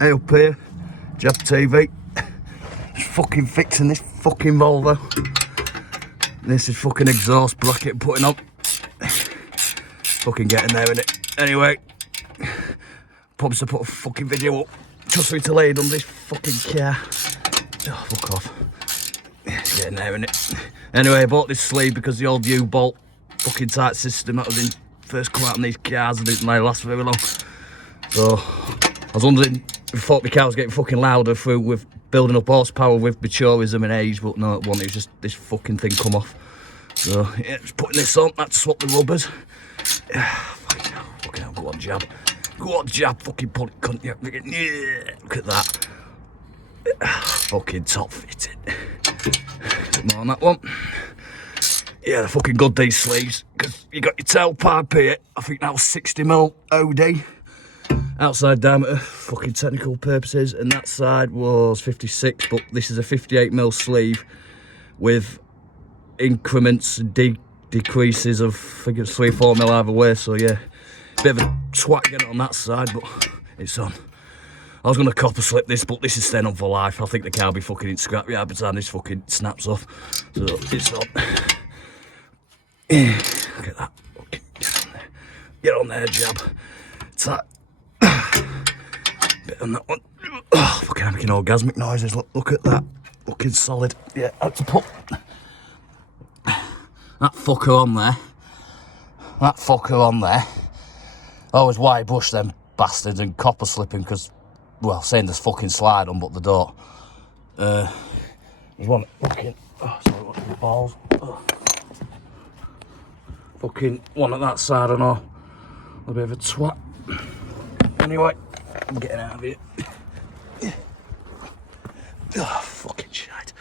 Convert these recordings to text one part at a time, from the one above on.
Hey up here, Jab TV. Just fucking fixing this fucking Volvo. This is fucking exhaust bracket putting on. Fucking getting there with it. Anyway, promised to put a fucking video up. Trust me to lay on this fucking car. Oh, fuck off. Getting there in it. Anyway, I bought this sleeve because the old U-bolt fucking tight system that was in first come out on these cars and it didn't last very long. So I was wondering, I thought my car was getting fucking louder through with building up horsepower with maturism and age, but no, it wasn't. It was just this fucking thing come off. So yeah, just putting this on. Had to swap the rubbers. Fucking hell, go on, Jab. Go on, Jab. Fucking pull it, cunt. Yeah, look at that. Fucking top fitting. More on that one. Yeah, they're fucking good, these sleeves, because you got your tailpipe here. I think that was 60mm OD. Outside diameter, fucking technical purposes, and that side was 56, but this is a 58mm sleeve with increments and decreases of, I think it's 3-4mm either way, so yeah, bit of a swat getting it on that side, but it's on. I was going to copper slip this, but this is staying on for life. I think the car will be fucking in scrap yard by the time this fucking snaps off, so it's on. Look at that. Okay, get on there, Jab. Tight. Bit on that one. Oh, fucking making orgasmic noises. Look at that. Fucking solid. Yeah, I had to put that fucker on there. That fucker on there. I always white brush them bastards and copper slipping because, well, saying there's fucking slide on, but they don't. There's one fucking. Oh, sorry, what's the balls? Oh. Fucking one at that side, I know. A bit of a twat. Anyway, I'm getting out of here. Oh, fucking shite.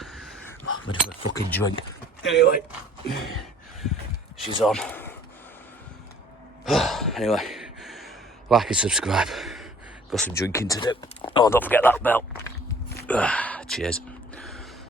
Oh, I'm gonna do a fucking drink. Anyway, she's on. Anyway, like and subscribe. Got some drinking to do. Oh, don't forget that bell. Cheers.